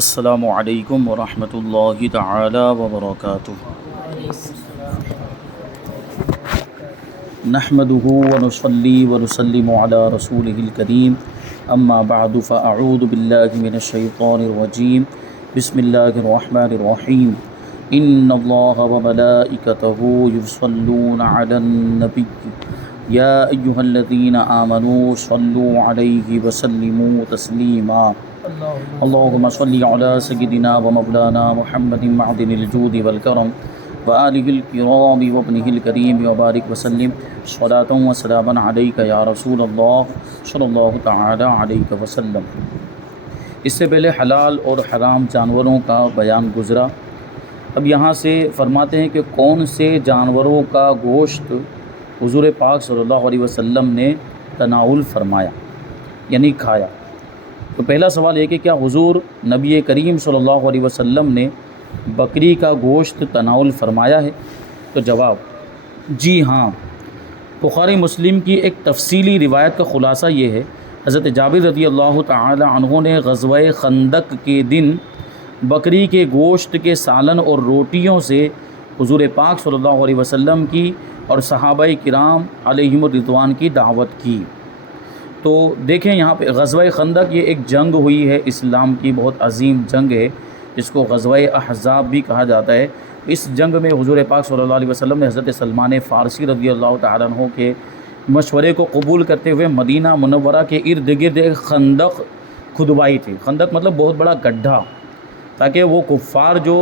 السلام علیکم ورحمۃ اللہ تعالی وبرکاتہ۔ نحمده ونصلي ونسلم على رسوله الكريم اما بعد فاعوذ بالله من الشیطان الرجیم بسم اللہ الرحمن الرحیم ان اللہ وملائکته یصلون علی النبی یا ایھا الذین آمنوا صلوا علیہ وسلموا تسلیما اللهم صل على سيدنا ومولانا محمد معدن الجود والكرم وآله الكرام وابنه الكريم وبارك وسلم صلاة وسلاما عليك يا رسول اللہ صلی اللہ تعالی علیہ وسلم۔ اس سے پہلے حلال اور حرام جانوروں کا بیان گزرا۔ اب یہاں سے فرماتے ہیں کہ کون سے جانوروں کا گوشت حضور پاک صلی اللہ علیہ وسلم نے تناول فرمایا یعنی کھایا۔ تو پہلا سوال یہ کہ کیا حضور نبی کریم صلی اللہ علیہ وسلم نے بکری کا گوشت تناول فرمایا ہے؟ تو جواب جی ہاں۔ بخاری مسلم کی ایک تفصیلی روایت کا خلاصہ یہ ہے، حضرت جابر رضی اللہ تعالی عنہ نے غزوہ خندق کے دن بکری کے گوشت کے سالن اور روٹیوں سے حضور پاک صلی اللہ علیہ وسلم کی اور صحابہ کرام علیہم الرضوان کی دعوت کی۔ تو دیکھیں یہاں پہ غزوہ خندق یہ ایک جنگ ہوئی ہے، اسلام کی بہت عظیم جنگ ہے جس کو غزوہ احزاب بھی کہا جاتا ہے۔ اس جنگ میں حضور پاک صلی اللہ علیہ وسلم نے حضرت سلمان فارسی رضی اللہ تعالیٰ عنہ کے مشورے کو قبول کرتے ہوئے مدینہ منورہ کے ارد گرد ایک خندق کھدوائی تھی۔ خندق مطلب بہت بڑا گڈھا، تاکہ وہ کفار جو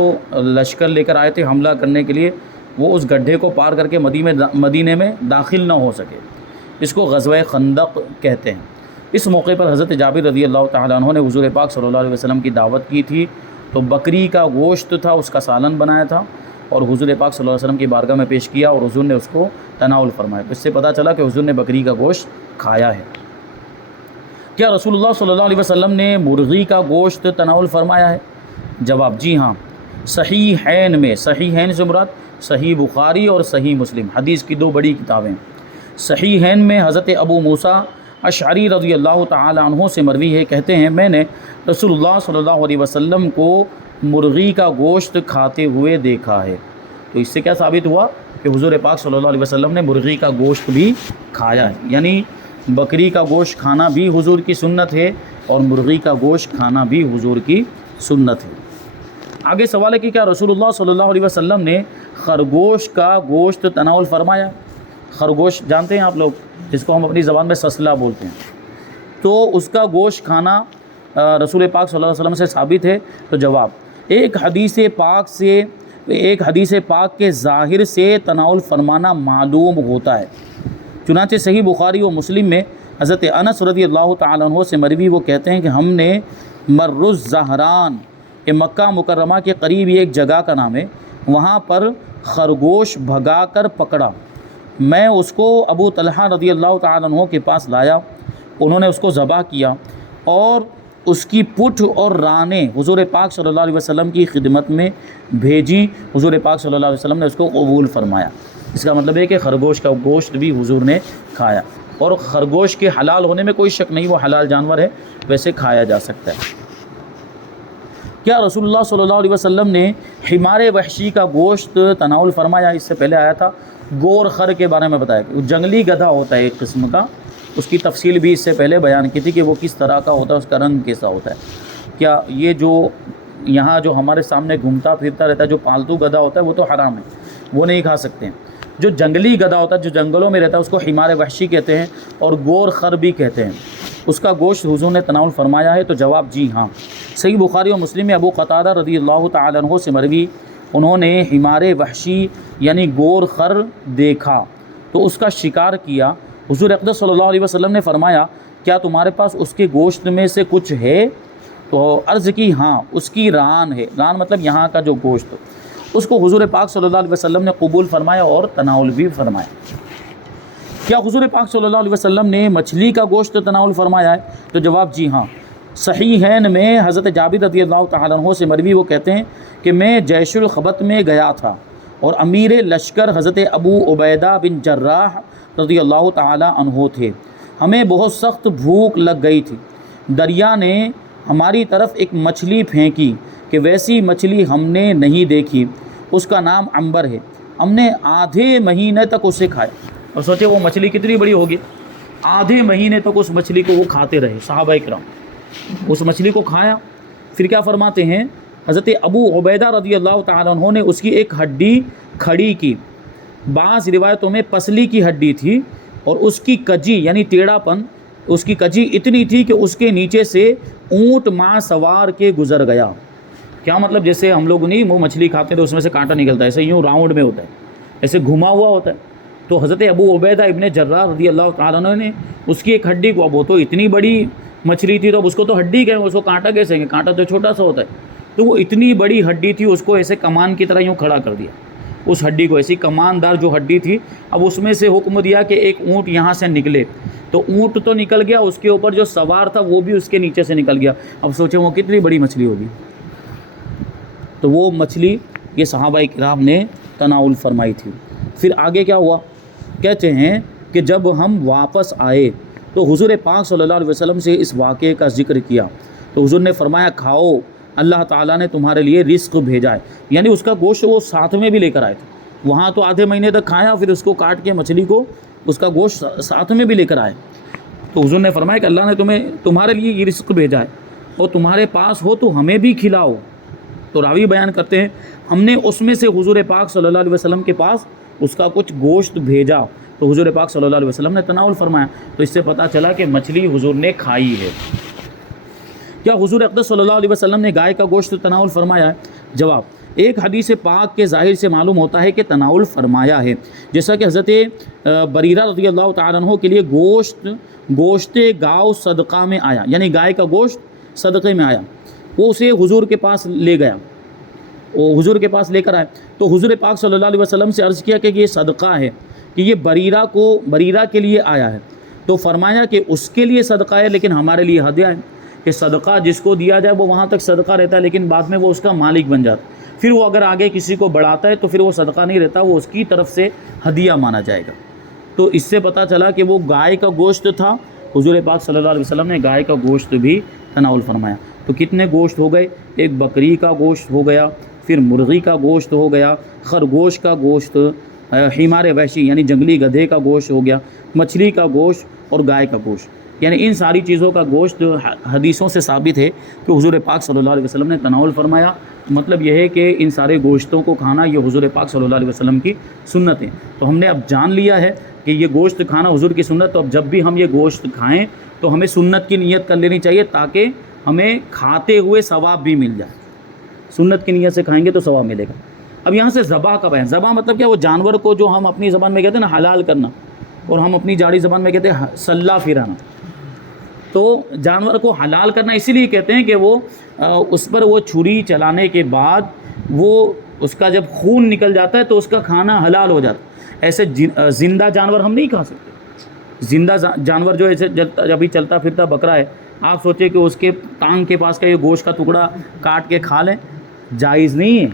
لشکر لے کر آئے تھے حملہ کرنے کے لیے وہ اس گڈھے کو پار کر کے مدینے میں داخل نہ ہو سکے۔ اس کو غزوہ خندق کہتے ہیں۔ اس موقع پر حضرت جابر رضی اللہ تعالیٰ عنہ نے حضور پاک صلی اللہ علیہ وسلم کی دعوت کی تھی، تو بکری کا گوشت تھا، اس کا سالن بنایا تھا اور حضور پاک صلی اللہ علیہ وسلم کی بارگاہ میں پیش کیا اور حضور نے اس کو تناول فرمایا۔ تو اس سے پتہ چلا کہ حضور نے بکری کا گوشت کھایا ہے۔ کیا رسول اللہ صلی اللہ علیہ وسلم نے مرغی کا گوشت تناول فرمایا ہے؟ جواب جی ہاں۔ صحیحین میں، صحیحین سے مراد صحیح بخاری اور صحیح مسلم، حدیث کی دو بڑی کتابیں۔ صحیحین میں حضرت ابو موسیٰ اشعری رضی اللہ تعالی عنہ سے مروی ہے، کہتے ہیں میں نے رسول اللہ صلی اللہ علیہ وسلم کو مرغی کا گوشت کھاتے ہوئے دیکھا ہے۔ تو اس سے کیا ثابت ہوا کہ حضور پاک صلی اللہ علیہ وسلم نے مرغی کا گوشت بھی کھایا ہے، یعنی بکری کا گوشت کھانا بھی حضور کی سنت ہے اور مرغی کا گوشت کھانا بھی حضور کی سنت ہے۔ آگے سوال ہے کہ کیا رسول اللہ صلی اللہ علیہ وسلم نے خرگوش کا گوشت تناول فرمایا؟ خرگوش جانتے ہیں آپ لوگ، جس کو ہم اپنی زبان میں سسلا بولتے ہیں، تو اس کا گوشت کھانا رسول پاک صلی اللہ علیہ وسلم سے ثابت ہے۔ تو جواب ایک حدیث پاک کے ظاہر سے تناول فرمانا معلوم ہوتا ہے۔ چنانچہ صحیح بخاری و مسلم میں حضرت انس رضی اللہ تعالیٰ عنہ سے مروی وہ کہتے ہیں کہ ہم نے مر الزہران کہ مکہ مکرمہ کے قریب ایک جگہ کا نام ہے، وہاں پر خرگوش بھگا کر پکڑا۔ میں اس کو ابو طلحہ رضی اللہ تعالیٰ عنہ کے پاس لایا، انہوں نے اس کو ذبح کیا اور اس کی پٹھ اور رانیں حضور پاک صلی اللہ علیہ وسلم کی خدمت میں بھیجی۔ حضور پاک صلی اللہ علیہ وسلم نے اس کو قبول فرمایا۔ اس کا مطلب ہے کہ خرگوش کا گوشت بھی حضور نے کھایا، اور خرگوش کے حلال ہونے میں کوئی شک نہیں، وہ حلال جانور ہے، ویسے کھایا جا سکتا ہے۔ کیا رسول اللہ صلی اللہ علیہ وسلم نے حمار وحشی کا گوشت تناول فرمایا؟ اس سے پہلے آیا تھا گور خر کے بارے میں بتایا کہ جنگلی گدھا ہوتا ہے ایک قسم کا، اس کی تفصیل بھی اس سے پہلے بیان کی تھی کہ وہ کس طرح کا ہوتا ہے، اس کا رنگ کیسا ہوتا ہے۔ کیا یہ جو یہاں جو ہمارے سامنے گھومتا پھرتا رہتا ہے جو پالتو گدھا ہوتا ہے وہ تو حرام ہے، وہ نہیں کھا سکتے ہیں۔ جو جنگلی گدھا ہوتا ہے جو جنگلوں میں رہتا ہے اس کو حمار وحشی کہتے ہیں اور گور خر بھی کہتے ہیں، اس کا گوشت حضور نے تناول فرمایا ہے؟ تو جواب جی ہاں۔ صحیح بخاری و مسلم میں ابو قتادہ رضی اللہ تعالیٰ عنہ سے مروی انہوں نے حمار وحشی یعنی گور خر دیکھا تو اس کا شکار کیا۔ حضور اقدس صلی اللہ علیہ وسلم نے فرمایا کیا تمہارے پاس اس کے گوشت میں سے کچھ ہے؟ تو عرض کی ہاں، اس کی ران ہے۔ ران مطلب یہاں کا جو گوشت، اس کو حضور پاک صلی اللہ علیہ وسلم نے قبول فرمایا اور تناول بھی فرمایا۔ کیا حضور پاک صلی اللہ علیہ وسلم نے مچھلی کا گوشت تناول فرمایا ہے؟ تو جواب جی ہاں۔ صحیحین میں حضرت جابر رضی اللہ تعالیٰ عنہ سے مروی وہ کہتے ہیں کہ میں جیش الخبت میں گیا تھا اور امیر لشکر حضرت ابو عبیدہ بن جراح رضی اللہ تعالیٰ عنہ تھے۔ ہمیں بہت سخت بھوک لگ گئی تھی، دریا نے ہماری طرف ایک مچھلی پھینکی کہ ویسی مچھلی ہم نے نہیں دیکھی، اس کا نام عنبر ہے، ہم نے آدھے مہینے تک اسے کھایا۔ اور سوچے وہ مچھلی کتنی بڑی ہوگی، آدھے مہینے تک اس مچھلی کو وہ کھاتے رہے صحابہ کرام، اس مچھلی کو کھایا۔ پھر کیا فرماتے ہیں حضرت ابو عبیدہ رضی اللہ تعالیٰ عنہ نے اس کی ایک ہڈی کھڑی کی، بعض روایتوں میں پسلی کی ہڈی تھی، اور اس کی کجی یعنی ٹیڑھا پن، اس کی کجی اتنی تھی کہ اس کے نیچے سے اونٹ ماں سوار کے گزر گیا۔ کیا مطلب، جیسے ہم لوگ نہیں وہ مچھلی کھاتے ہیں تو اس میں سے کانٹا نکلتا ہے، ایسے یوں راؤنڈ میں ہوتا ہے، ایسے گھما ہوا ہوتا ہے۔ تو حضرت ابو عبیدہ ابن جراح رضی اللہ تعالیٰ عنہ نے اس کی ایک ہڈی کو، اب وہ تو اتنی بڑی مچھلی تھی تو اب اس کو تو ہڈی کہیں، اس کو کانٹا کیسے کہیں، کانٹا تو چھوٹا سا ہوتا ہے، تو وہ اتنی بڑی ہڈی تھی، اس کو ایسے کمان کی طرح یوں کھڑا کر دیا، اس ہڈی کو، ایسی کماندار جو ہڈی تھی۔ اب اس میں سے حکم دیا کہ ایک اونٹ یہاں سے نکلے، تو اونٹ تو نکل گیا، اس کے اوپر جو سوار تھا وہ بھی اس کے نیچے سے نکل گیا۔ اب سوچیں وہ کتنی بڑی مچھلی ہوگی۔ تو وہ مچھلی یہ صحابہ کرام نے تناول فرمائی تھی۔ پھر آگے کیا ہوا، کہتے ہیں کہ جب ہم واپس آئے تو حضور پاک صلی اللہ علیہ وسلم سے اس واقعے کا ذکر کیا، تو حضور نے فرمایا کھاؤ، اللہ تعالیٰ نے تمہارے لیے رزق بھیجا ہے، یعنی اس کا گوشت وہ ساتھ میں بھی لے کر آئے تھے، وہاں تو آدھے مہینے تک کھایا، پھر اس کو کاٹ کے مچھلی کو اس کا گوشت ساتھ میں بھی لے کر آئے۔ تو حضور نے فرمایا کہ اللہ نے تمہارے لیے یہ رزق بھیجا ہے، اور تمہارے پاس ہو تو ہمیں بھی کھلاؤ۔ تو راوی بیان کرتے ہیں ہم نے اس میں سے حضور پاک صلی اللہ علیہ وسلم کے پاس اس کا کچھ گوشت بھیجا، تو حضور پاک صلی اللہ علیہ وسلم نے تناول فرمایا۔ تو اس سے پتہ چلا کہ مچھلی حضور نے کھائی ہے۔ کیا حضور اقدس صلی اللہ علیہ وسلم نے گائے کا گوشت تناول فرمایا ہے؟ جواب، ایک حدیث پاک کے ظاہر سے معلوم ہوتا ہے کہ تناول فرمایا ہے، جیسا کہ حضرت بریرہ رضی اللہ تعالیٰ عنہ کے لیے گوشت گاؤ صدقہ میں آیا، یعنی گائے کا گوشت صدقے میں آیا، وہ اسے حضور کے پاس لے گیا، وہ حضور کے پاس لے کر آئے، تو حضور پاک صلی اللہ علیہ وسلم سے عرض کیا کہ یہ صدقہ ہے، کہ یہ بریرہ کے لیے آیا ہے، تو فرمایا کہ اس کے لیے صدقہ ہے لیکن ہمارے لیے ہدیہ ہے، کہ صدقہ جس کو دیا جائے وہ وہاں تک صدقہ رہتا ہے، لیکن بعد میں وہ اس کا مالک بن جاتا ہے، پھر وہ اگر آگے کسی کو بڑھاتا ہے تو پھر وہ صدقہ نہیں رہتا، وہ اس کی طرف سے ہدیہ مانا جائے گا۔ تو اس سے پتہ چلا کہ وہ گائے کا گوشت تھا، حضور پاک صلی اللہ علیہ وسلم نے گائے کا گوشت بھی تناول فرمایا۔ تو کتنے گوشت ہو گئے، ایک بکری کا گوشت ہو گیا، پھر مرغی کا گوشت ہو گیا، خرگوش کا گوشت، حمار وحشی یعنی جنگلی گدھے کا گوشت ہو گیا، مچھلی کا گوشت اور گائے کا گوشت، یعنی ان ساری چیزوں کا گوشت حدیثوں سے ثابت ہے کہ حضور پاک صلی اللہ علیہ وسلم نے تناول فرمایا۔ مطلب یہ ہے کہ ان سارے گوشتوں کو کھانا یہ حضور پاک صلی اللہ علیہ وسلم کی سنت ہے۔ تو ہم نے اب جان لیا ہے کہ یہ گوشت کھانا حضور کی سنت، تو اب جب بھی ہم یہ گوشت کھائیں تو ہمیں سنت کی نیت کر لینی چاہیے، تاکہ ہمیں کھاتے ہوئے ثواب بھی مل جائے۔ سنت کی نیت سے کھائیں گے تو ثواب ملے گا۔ اب یہاں سے ذبح کا بیان، ذبح مطلب کیا، وہ جانور کو جو ہم اپنی زبان میں کہتے ہیں نا حلال کرنا، اور ہم اپنی جاڑی زبان میں کہتے ہیں سلا پھرانا، تو جانور کو حلال کرنا اسی لیے کہتے ہیں کہ وہ اس پر وہ چھری چلانے کے بعد وہ اس کا جب خون نکل جاتا ہے تو اس کا کھانا حلال ہو جاتا ہے۔ ایسے زندہ جانور ہم نہیں کھا سکتے۔ زندہ جانور جو ایسے ابھی چلتا پھرتا بکرا ہے، آپ سوچیں کہ اس کے ٹانگ کے پاس کا یہ گوشت کا ٹکڑا کاٹ کے کھا لیں، جائز نہیں ہے۔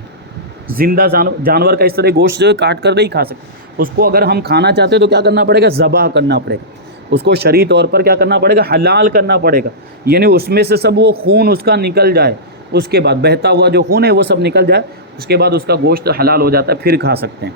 زندہ جانور کا اس طرح گوشت کاٹ کر نہیں کھا سکتے۔ اس کو اگر ہم کھانا چاہتے تو کیا کرنا پڑے گا، ذبح کرنا پڑے گا، اس کو شرعی طور پر کیا کرنا پڑے گا، حلال کرنا پڑے گا، یعنی اس میں سے سب وہ خون اس کا نکل جائے، اس کے بعد بہتا ہوا جو خون ہے وہ سب نکل جائے، اس کے بعد اس کا گوشت حلال ہو جاتا ہے، پھر کھا سکتے ہیں۔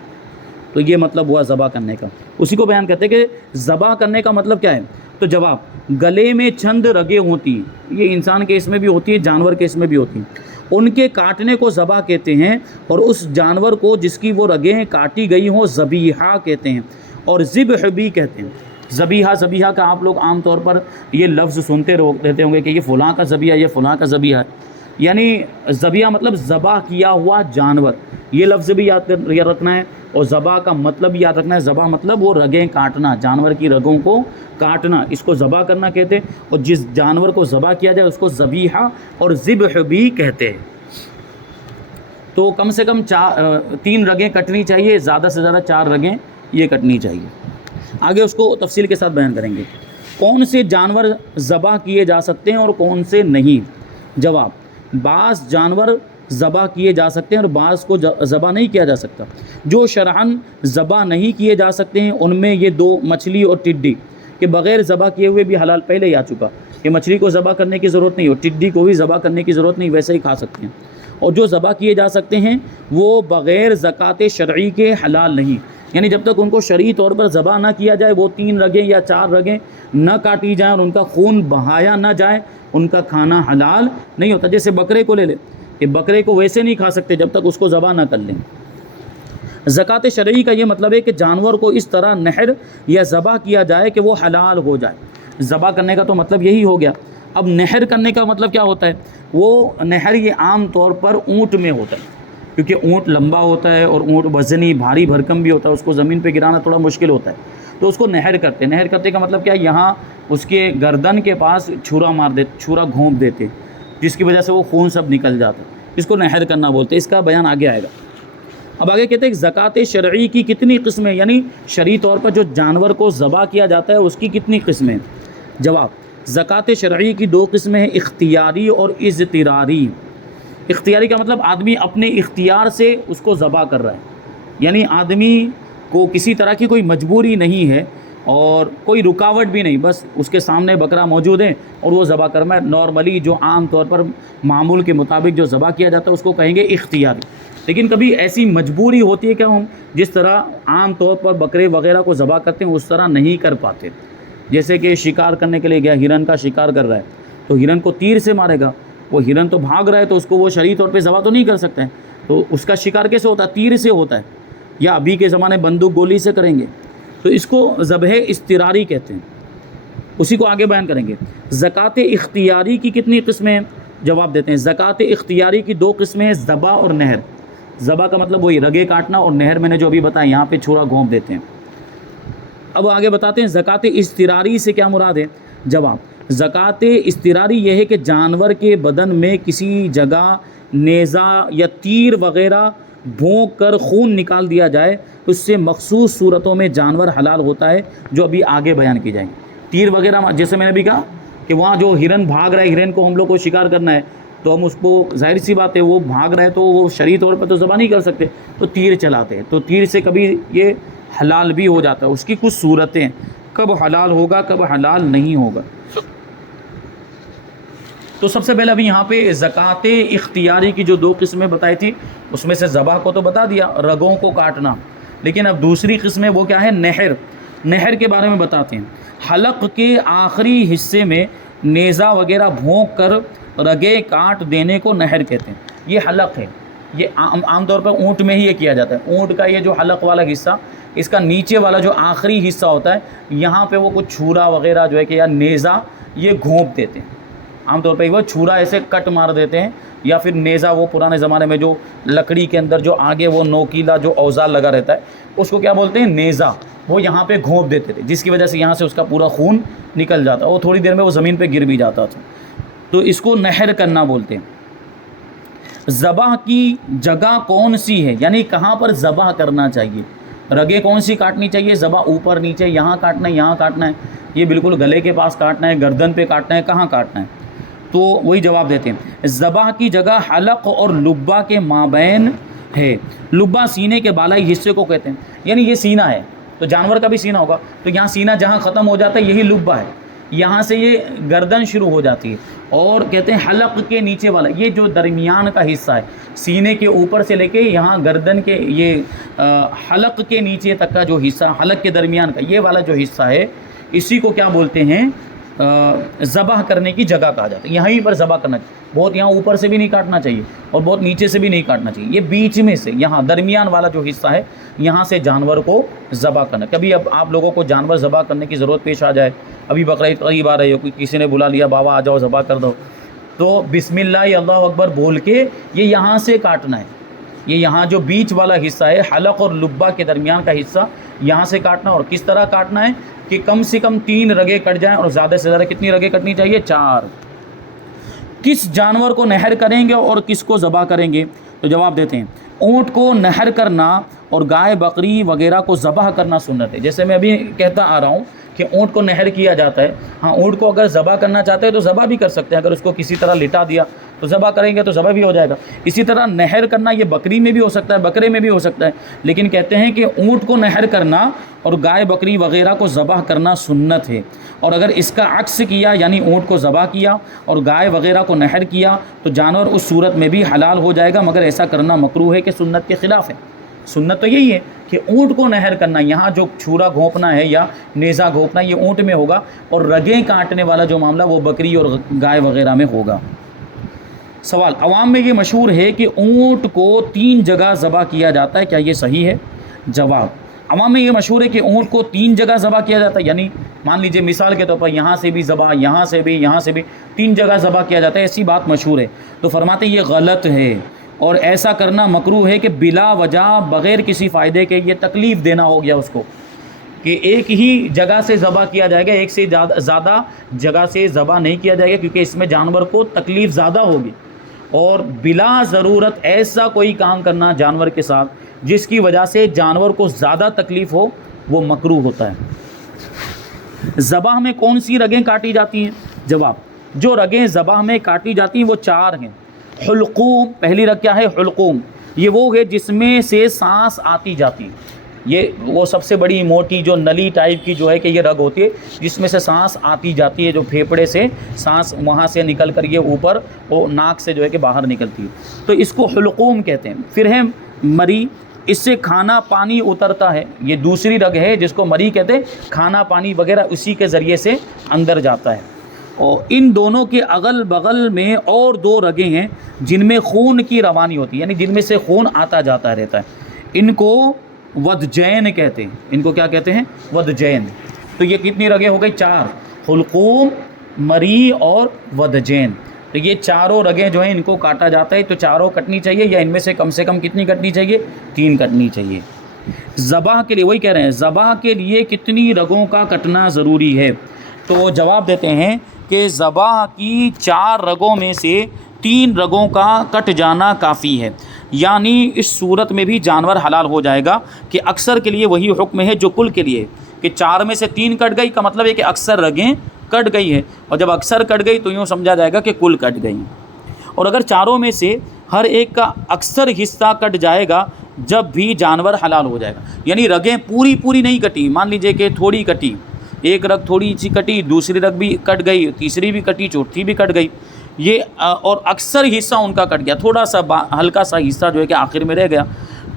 تو یہ مطلب ہوا ذبح کرنے کا۔ اسی کو بیان کرتے ہیں کہ ذبح کرنے کا مطلب کیا ہے۔ تو جواب، گلے میں چند رگیں ہوتی ہیں، یہ انسان کے اس میں بھی ہوتی ہیں، جانور کے اس میں بھی ہوتی ہیں، ان کے کاٹنے کو ذبح کہتے ہیں، اور اس جانور کو جس کی وہ رگیں کاٹی گئی ہوں ذبیحہ کہتے ہیں، اور ذبح بھی کہتے ہیں۔ ذبیحہ کا آپ لوگ عام طور پر یہ لفظ سنتے رہتے ہوں گے کہ یہ فلاں کا ذبیحہ، یہ فلاں کا ذبیحہ ہے، یعنی ذبیحہ مطلب ذبح کیا ہوا جانور، یہ لفظ بھی یاد رکھنا ہے، اور ذبح کا مطلب بھی یاد رکھنا ہے۔ ذبح مطلب وہ رگیں کاٹنا، جانور کی رگوں کو کاٹنا، اس کو ذبح کرنا کہتے ہیں، اور جس جانور کو ذبح کیا جائے اس کو ذبیحہ اور ذبح بھی کہتے ہیں۔ تو کم سے کم 3 رگیں کٹنی چاہیے، زیادہ سے زیادہ 4 رگیں یہ کٹنی چاہیے۔ آگے اس کو تفصیل کے ساتھ بیان کریں گے۔ کون سے جانور ذبح کیے جا سکتے ہیں اور کون سے نہیں؟ جواب، بعض جانور ذبح کیے جا سکتے ہیں اور بعض کو ذبح نہیں کیا جا سکتا۔ جو شرعاً ذبح نہیں کیے جا سکتے ہیں ان میں یہ 2 مچھلی اور ٹڈی، کہ بغیر ذبح کیے ہوئے بھی حلال، پہلے ہی آ چکا، کہ مچھلی کو ذبح کرنے کی ضرورت نہیں ہو، ٹڈی کو بھی ذبح کرنے کی ضرورت نہیں، ویسے ہی کھا سکتے ہیں۔ اور جو ذبح کیے جا سکتے ہیں وہ بغیر زکوٰۃ شرعی کے حلال نہیں، یعنی جب تک ان کو شرعی طور پر ذبح نہ کیا جائے، وہ 3 رگیں یا 4 رگیں نہ کاٹی جائیں اور ان کا خون بہایا نہ جائے، ان کا کھانا حلال نہیں ہوتا۔ جیسے بکرے کو لے لیں کہ بکرے کو ویسے نہیں کھا سکتے جب تک اس کو ذبح نہ کر لیں۔ زکوٰۃ شرعی کا یہ مطلب ہے کہ جانور کو اس طرح نحر یا ذبح کیا جائے کہ وہ حلال ہو جائے۔ ذبح کرنے کا تو مطلب یہی ہو گیا۔ اب نحر کرنے کا مطلب کیا ہوتا ہے؟ وہ نحر یہ عام طور پر اونٹ میں ہوتا ہے، کیونکہ اونٹ لمبا ہوتا ہے اور اونٹ وزنی بھاری بھرکم بھی ہوتا ہے، اس کو زمین پہ گرانا تھوڑا مشکل ہوتا ہے، تو اس کو نحر کرتے ہیں۔ نحر کرتے کا مطلب کیا ہے؟ یہاں اس کے گردن کے پاس چھرا مار دیتے، چھرا گھونپ دیتے، جس کی وجہ سے وہ خون سب نکل جاتا ہے، اس کو نحر کرنا بولتے ہیں۔ اس کا بیان آگے آئے گا۔ اب آگے کہتے ہیں کہ زکوٰۃ شرعی کی کتنی قسمیں، یعنی شرعی طور پر جو جانور کو ذبح کیا جاتا ہے اس کی کتنی قسمیں؟ جواب، زکوٰۃ شرعی کی 2 قسمیں ہیں، اختیاری اور اضطراری۔ اختیاری کا مطلب آدمی اپنے اختیار سے اس کو ذبح کر رہا ہے، یعنی آدمی کو کسی طرح کی کوئی مجبوری نہیں ہے اور کوئی رکاوٹ بھی نہیں، بس اس کے سامنے بکرا موجود ہے اور وہ ذبح کر رہا ہے۔ نارملی جو عام طور پر معمول کے مطابق جو ذبح کیا جاتا ہے اس کو کہیں گے اختیاری۔ لیکن کبھی ایسی مجبوری ہوتی ہے کہ ہم جس طرح عام طور پر بکرے وغیرہ کو ذبح کرتے ہیں اس طرح نہیں کر پاتے، جیسے کہ شکار کرنے کے لیے گیا، ہرن کا شکار کر رہا ہے تو ہرن کو تیر سے مارے گا، وہ ہرن تو بھاگ رہا ہے تو اس کو وہ شرعی طور پہ ذبح تو نہیں کر سکتے ہیں، تو اس کا شکار کیسے ہوتا ہے؟ تیر سے ہوتا ہے، یا ابھی کے زمانے بندوق گولی سے کریں گے، تو اس کو ذبح اضطراری کہتے ہیں، اسی کو آگے بیان کریں گے۔ زکوٰۃ اختیاری کی کتنی قسمیں ہیں؟ جواب دیتے ہیں، زکوٰۃ اختیاری کی 2 قسمیں ہیں، ذبح اور نحر۔ ذبح کا مطلب وہی رگے کاٹنا، اور نحر میں نے جو ابھی بتایا یہاں پہ چھرا گھونپ دیتے ہیں۔ اب آگے بتاتے ہیں زکوٰۃ اضطراری سے کیا مراد ہے۔ جواب، زکوٰۃ اضطراری یہ ہے کہ جانور کے بدن میں کسی جگہ نیزہ یا تیر وغیرہ بھونک کر خون نکال دیا جائے، اس سے مخصوص صورتوں میں جانور حلال ہوتا ہے جو ابھی آگے بیان کی جائیں گی۔ تیر وغیرہ جیسے میں نے بھی کہا کہ وہاں جو ہرن بھاگ رہا ہے، ہرن کو ہم لوگ کو شکار کرنا ہے تو ہم اس کو، ظاہر سی بات ہے وہ بھاگ رہا ہے تو وہ شرعی طور پر تو ذبح نہیں کر سکتے، تو تیر چلاتے ہیں، تو تیر سے کبھی یہ حلال بھی ہو جاتا ہے۔ اس کی کچھ صورتیں، کب حلال ہوگا کب حلال نہیں ہوگا۔ تو سب سے پہلے ابھی یہاں پہ زکوٰۃ اختیاری کی جو 2 قسمیں بتائی تھی اس میں سے ذبح کو تو بتا دیا، رگوں کو کاٹنا، لیکن اب دوسری قسم وہ کیا ہے؟ نحر۔ نحر کے بارے میں بتاتے ہیں۔ حلق کے آخری حصے میں نیزہ وغیرہ بھونک کر رگیں کاٹ دینے کو نحر کہتے ہیں۔ یہ حلق ہے، یہ عام طور پر اونٹ میں ہی یہ کیا جاتا ہے۔ اونٹ کا یہ جو حلق والا حصہ، اس کا نیچے والا جو آخری حصہ ہوتا ہے، یہاں پہ وہ کچھ چھرا وغیرہ جو ہے کہ یا نیزہ یہ گھونپ دیتے ہیں۔ عام طور پہ وہ چھرا ایسے کٹ مار دیتے ہیں، یا پھر نیزہ وہ پرانے زمانے میں جو لکڑی کے اندر جو آگے وہ نوکیلا جو اوزار لگا رہتا ہے اس کو کیا بولتے ہیں؟ نیزہ، وہ یہاں پہ گھونپ دیتے تھے، جس کی وجہ سے یہاں سے اس کا پورا خون نکل جاتا، وہ تھوڑی دیر میں وہ زمین پہ گر بھی جاتا تھا، تو اس کو نحر کرنا بولتے ہیں۔ ذبح کی جگہ کون سی ہے، یعنی کہاں پر ذبح کرنا چاہیے، رگیں کون سی کاٹنی چاہیے؟ ذبح اوپر نیچے، یہاں کاٹنا ہے یہاں کاٹنا ہے، یہ بالکل گلے کے پاس کاٹنا ہے، گردن پہ کاٹنا ہے، کہاں کاٹنا ہے؟ تو وہی جواب دیتے ہیں، ذبح کی جگہ حلق اور لبہ کے مابین ہے۔ لبہ سینے کے بالائی حصے کو کہتے ہیں، یعنی یہ سینہ ہے تو جانور کا بھی سینہ ہوگا، تو یہاں سینہ جہاں ختم ہو جاتا ہے یہی لبہ ہے، یہاں سے یہ گردن شروع ہو جاتی ہے، اور کہتے ہیں حلق کے نیچے والا، یہ جو درمیان کا حصہ ہے، سینے کے اوپر سے لے کے یہاں گردن کے یہ حلق کے نیچے تک کا جو حصہ، حلق کے درمیان کا یہ والا جو حصہ ہے، اسی کو کیا بولتے ہیں؟ ذبح کرنے کی جگہ کہا جاتا ہے۔ یہیں پر ذبح کرنا چاہیے، بہت یہاں اوپر سے بھی نہیں کاٹنا چاہیے اور بہت نیچے سے بھی نہیں کاٹنا چاہیے، یہ بیچ میں سے یہاں درمیان والا جو حصہ ہے یہاں سے جانور کو ذبح کرنا۔ کبھی اب آپ لوگوں کو جانور ذبح کرنے کی ضرورت پیش آ جائے، ابھی بقرعید قریب آ رہی ہو، کسی نے بلا لیا بابا آ جاؤ ذبح کر دو، تو بسم اللہ اللہ اکبر بول کے یہ یہاں سے کاٹنا ہے، یہ یہاں جو بیچ والا حصہ ہے حلق اور لبہ کے درمیان کا حصہ یہاں سے کاٹنا، اور کس طرح کاٹنا ہے کہ کم سے کم 3 رگیں کٹ جائیں، اور زیادہ سے زیادہ کتنی رگیں کٹنی چاہیے؟ 4۔ کس جانور کو نحر کریں گے اور کس کو ذبح کریں گے؟ تو جواب دیتے ہیں، اونٹ کو نحر کرنا اور گائے بکری وغیرہ کو ذبح کرنا سنت ہے۔ جیسے میں ابھی کہتا آ رہا ہوں کہ اونٹ کو نحر کیا جاتا ہے، ہاں اونٹ کو اگر ذبح کرنا چاہتے ہیں تو ذبح بھی کر سکتے ہیں، اگر اس کو کسی طرح لٹا دیا تو ذبح کریں گے تو ذبح بھی ہو جائے گا۔ اسی طرح نہر کرنا یہ بکری میں بھی ہو سکتا ہے، بکرے میں بھی ہو سکتا ہے، لیکن کہتے ہیں کہ اونٹ کو نہر کرنا اور گائے بکری وغیرہ کو ذبح کرنا سنت ہے، اور اگر اس کا عکس کیا یعنی اونٹ کو ذبح کیا اور گائے وغیرہ کو نہر کیا تو جانور اس صورت میں بھی حلال ہو جائے گا، مگر ایسا کرنا مکروہ ہے کہ سنت کے خلاف ہے۔ سنت تو یہی ہے کہ اونٹ کو نہر کرنا، یہاں جو چھورا گھونپنا ہے یا نیزہ گھونپنا یہ اونٹ میں ہوگا، اور رگیں کاٹنے والا جو معاملہ وہ بکری اور گائے وغیرہ میں ہوگا۔ سوال، عوام میں یہ مشہور ہے کہ اونٹ کو 3 جگہ ذبح کیا جاتا ہے، کیا یہ صحیح ہے؟ جواب، عوام میں یہ مشہور ہے کہ اونٹ کو 3 جگہ ذبح کیا جاتا ہے، یعنی مان لیجئے مثال کے طور پر یہاں سے بھی ذبح، یہاں سے بھی، یہاں سے بھی، 3 جگہ ذبح کیا جاتا ہے، ایسی بات مشہور ہے۔ تو فرماتے ہیں یہ غلط ہے، اور ایسا کرنا مکروہ ہے کہ بلا وجہ بغیر کسی فائدے کے یہ تکلیف دینا ہو گیا اس کو، کہ ایک ہی جگہ سے ذبح کیا جائے گا، ایک سے زیادہ جگہ سے ذبح نہیں کیا جائے گا، کیونکہ اس میں جانور کو تکلیف زیادہ ہوگی، اور بلا ضرورت ایسا کوئی کام کرنا جانور کے ساتھ جس کی وجہ سے جانور کو زیادہ تکلیف ہو وہ مکروہ ہوتا ہے۔ ذبح میں کون سی رگیں کاٹی جاتی ہیں؟ جواب، جو رگیں ذبح میں کاٹی جاتی ہیں وہ 4 ہیں۔ حلقوم، پہلی رگ کیا ہے؟ حلقوم، یہ وہ ہے جس میں سے سانس آتی جاتی ہے، یہ وہ سب سے بڑی موٹی جو نلی ٹائپ کی جو ہے کہ یہ رگ ہوتی ہے جس میں سے سانس آتی جاتی ہے، جو پھیپھڑے سے سانس وہاں سے نکل کر یہ اوپر وہ ناک سے جو ہے کہ باہر نکلتی ہے، تو اس کو حلقوم کہتے ہیں۔ پھر ہے مری، اس سے کھانا پانی اترتا ہے، یہ دوسری رگ ہے جس کو مری کہتے ہیں، کھانا پانی وغیرہ اسی کے ذریعے سے اندر جاتا ہے۔ اور ان دونوں کے اغل بغل میں اور 2 رگیں ہیں جن میں خون کی روانی ہوتی ہے، یعنی جن میں سے خون آتا جاتا رہتا ہے، ان کو ودجین کہتے ہیں۔ ان کو کیا کہتے ہیں؟ ودجین۔ تو یہ کتنی رگیں ہو گئی؟ 4، حلقوم، مری اور ودجین۔ تو یہ چاروں رگیں جو ہیں ان کو کاٹا جاتا ہے، تو چاروں کٹنی چاہیے، یا ان میں سے کم کتنی کٹنی چاہیے؟ 3 کٹنی چاہیے۔ ذبح کے لیے وہی کہہ رہے ہیں، ذبح کے لیے کتنی رگوں کا کٹنا ضروری ہے؟ تو جواب دیتے ہیں کہ ذبح کی 4 رگوں میں سے 3 رگوں کا کٹ جانا کافی ہے، یعنی اس صورت میں بھی جانور حلال ہو جائے گا، کہ اکثر کے لیے وہی حکم ہے جو کل کے لیے، کہ 4 میں سے 3 کٹ گئی کا مطلب ہے کہ اکثر رگیں کٹ گئی ہے، اور جب اکثر کٹ گئی تو یوں سمجھا جائے گا کہ کل کٹ گئی، اور اگر چاروں میں سے ہر ایک کا اکثر حصہ کٹ جائے گا جب بھی جانور حلال ہو جائے گا، یعنی رگیں پوری نہیں کٹی، مان لیجئے کہ تھوڑی کٹی، ایک رگ تھوڑی سی کٹی، دوسری رگ بھی کٹ گئی، تیسری بھی کٹی، چوتھی بھی کٹ گئی، یہ اور اکثر حصہ ان کا کٹ گیا، تھوڑا سا ہلکا سا حصہ جو ہے کہ آخر میں رہ گیا،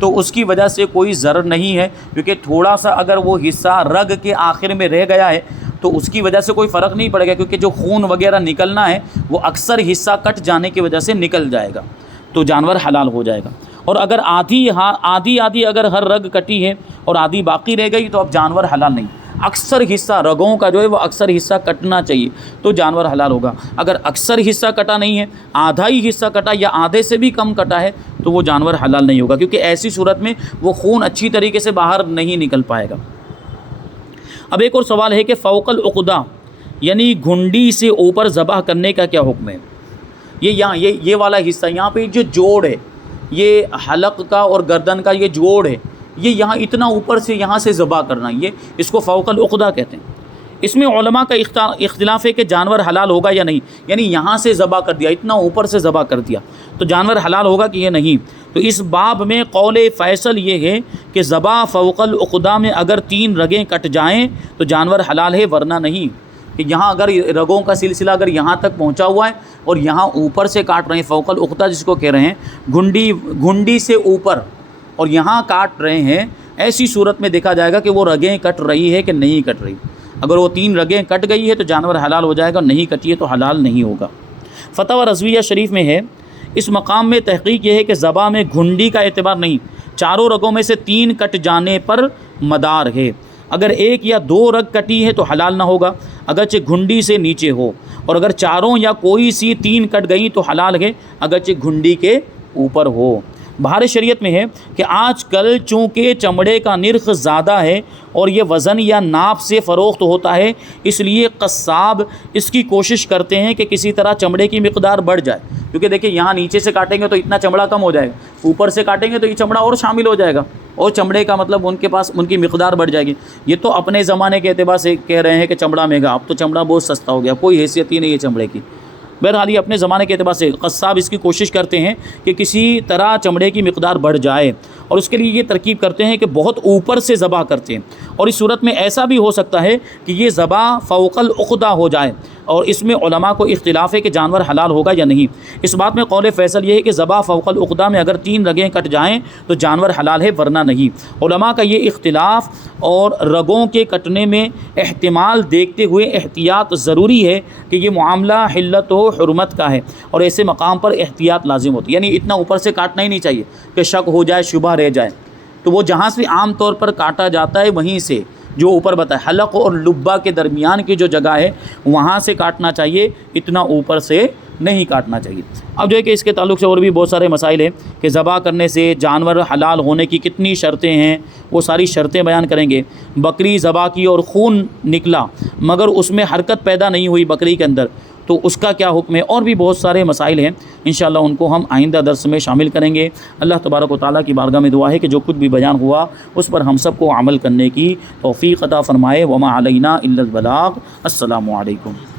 تو اس کی وجہ سے کوئی ضرر نہیں ہے، کیونکہ تھوڑا سا اگر وہ حصہ رگ کے آخر میں رہ گیا ہے تو اس کی وجہ سے کوئی فرق نہیں پڑے گا، کیونکہ جو خون وغیرہ نکلنا ہے وہ اکثر حصہ کٹ جانے کی وجہ سے نکل جائے گا، تو جانور حلال ہو جائے گا۔ اور اگر آدھی اگر ہر رگ کٹی ہے اور آدھی باقی رہ گئی تو اب جانور حلال نہیں، اکثر حصہ رگوں کا جو ہے وہ اکثر حصہ کٹنا چاہیے تو جانور حلال ہوگا۔ اگر اکثر حصہ کٹا نہیں ہے، آدھا ہی حصہ کٹا یا آدھے سے بھی کم کٹا ہے تو وہ جانور حلال نہیں ہوگا، کیونکہ ایسی صورت میں وہ خون اچھی طریقے سے باہر نہیں نکل پائے گا۔ اب ایک اور سوال ہے کہ فوق العقدہ یعنی گھنڈی سے اوپر ذبح کرنے کا کیا حکم ہے؟ یہ والا حصہ یہاں پہ جو جوڑ ہے، یہ حلق کا اور گردن کا یہ جوڑ ہے، یہ یہاں اتنا اوپر سے یہاں سے ذبح کرنا، یہ اس کو فوق العقدہ کہتے ہیں۔ اس میں علماء کا اختلاف ہے کہ جانور حلال ہوگا یا نہیں، یعنی یہاں سے ذبح کر دیا، اتنا اوپر سے ذبح کر دیا تو جانور حلال ہوگا کہ یہ نہیں؟ تو اس باب میں قول فیصل یہ ہے کہ ذبح فوق العقدہ میں اگر 3 رگیں کٹ جائیں تو جانور حلال ہے، ورنہ نہیں، کہ یہاں اگر رگوں کا سلسلہ اگر یہاں تک پہنچا ہوا ہے اور یہاں اوپر سے کاٹ رہے ہیں، فوق العقدہ جس کو کہہ رہے ہیں، گھنڈی سے اوپر، اور یہاں کاٹ رہے ہیں، ایسی صورت میں دیکھا جائے گا کہ وہ رگیں کٹ رہی ہے کہ نہیں کٹ رہی۔ اگر وہ 3 رگیں کٹ گئی ہے تو جانور حلال ہو جائے گا، نہیں کٹی ہے تو حلال نہیں ہوگا۔ فتح رضویہ شریف میں ہے، اس مقام میں تحقیق یہ ہے کہ ذبح میں گھنڈی کا اعتبار نہیں، چاروں رگوں میں سے 3 کٹ جانے پر مدار ہے، اگر 1 یا 2 رگ کٹی ہے تو حلال نہ ہوگا اگرچہ گھنڈی سے نیچے ہو، اور اگر چاروں یا کوئی سی 3 کٹ گئی تو حلال ہے اگرچہ گھنڈی کے اوپر ہو۔ بہار شریعت میں ہے کہ آج کل چونکہ چمڑے کا نرخ زیادہ ہے اور یہ وزن یا ناپ سے فروخت ہوتا ہے، اس لیے قصاب اس کی کوشش کرتے ہیں کہ کسی طرح چمڑے کی مقدار بڑھ جائے، کیونکہ دیکھیں یہاں نیچے سے کاٹیں گے تو اتنا چمڑا کم ہو جائے گا، اوپر سے کاٹیں گے تو یہ چمڑا اور شامل ہو جائے گا، اور چمڑے کا مطلب ان کے پاس ان کی مقدار بڑھ جائے گی۔ یہ تو اپنے زمانے کے اعتبار سے کہہ رہے ہیں کہ چمڑا مہنگا، اب تو چمڑا بہت سستا ہو گیا، کوئی حیثیت ہی نہیں ہے چمڑے کی، بہرحال یہ اپنے زمانے کے اعتبار سے قصاب اس کی کوشش کرتے ہیں کہ کسی طرح چمڑے کی مقدار بڑھ جائے، اور اس کے لیے یہ ترکیب کرتے ہیں کہ بہت اوپر سے ذبح کرتے ہیں، اور اس صورت میں ایسا بھی ہو سکتا ہے کہ یہ ذبح فوق العقدہ ہو جائے، اور اس میں علماء کو اختلاف ہے کہ جانور حلال ہوگا یا نہیں۔ اس بات میں قول فیصل یہ ہے کہ ذبح فوق العقدہ میں اگر 3 رگیں کٹ جائیں تو جانور حلال ہے، ورنہ نہیں۔ علماء کا یہ اختلاف اور رگوں کے کٹنے میں احتمال دیکھتے ہوئے احتیاط ضروری ہے کہ یہ معاملہ حلت و حرمت کا ہے، اور ایسے مقام پر احتیاط لازم ہوتی ہے، یعنی اتنا اوپر سے کاٹنا ہی نہیں چاہیے کہ شک ہو جائے، شبہ رہ جائے۔ تو وہ جہاں سے عام طور پر کاٹا جاتا ہے وہیں سے، جو اوپر بتایا حلق اور لبہ کے درمیان کی جو جگہ ہے وہاں سے کاٹنا چاہیے، اتنا اوپر سے نہیں کاٹنا چاہیے۔ اب جو ہے کہ اس کے تعلق سے اور بھی بہت سارے مسائل ہیں کہ ذبح کرنے سے جانور حلال ہونے کی کتنی شرطیں ہیں، وہ ساری شرطیں بیان کریں گے۔ بکری ذبح کی اور خون نکلا مگر اس میں حرکت پیدا نہیں ہوئی بکری کے اندر، تو اس کا کیا حکم ہے، اور بھی بہت سارے مسائل ہیں، انشاءاللہ ان کو ہم آئندہ درس میں شامل کریں گے۔ اللہ تبارک و تعالیٰ کی بارگاہ میں دعا ہے کہ جو کچھ بھی بیان ہوا اس پر ہم سب کو عمل کرنے کی توفیق عطا فرمائے۔ وما علینا الا البلاغ۔ السلام علیکم۔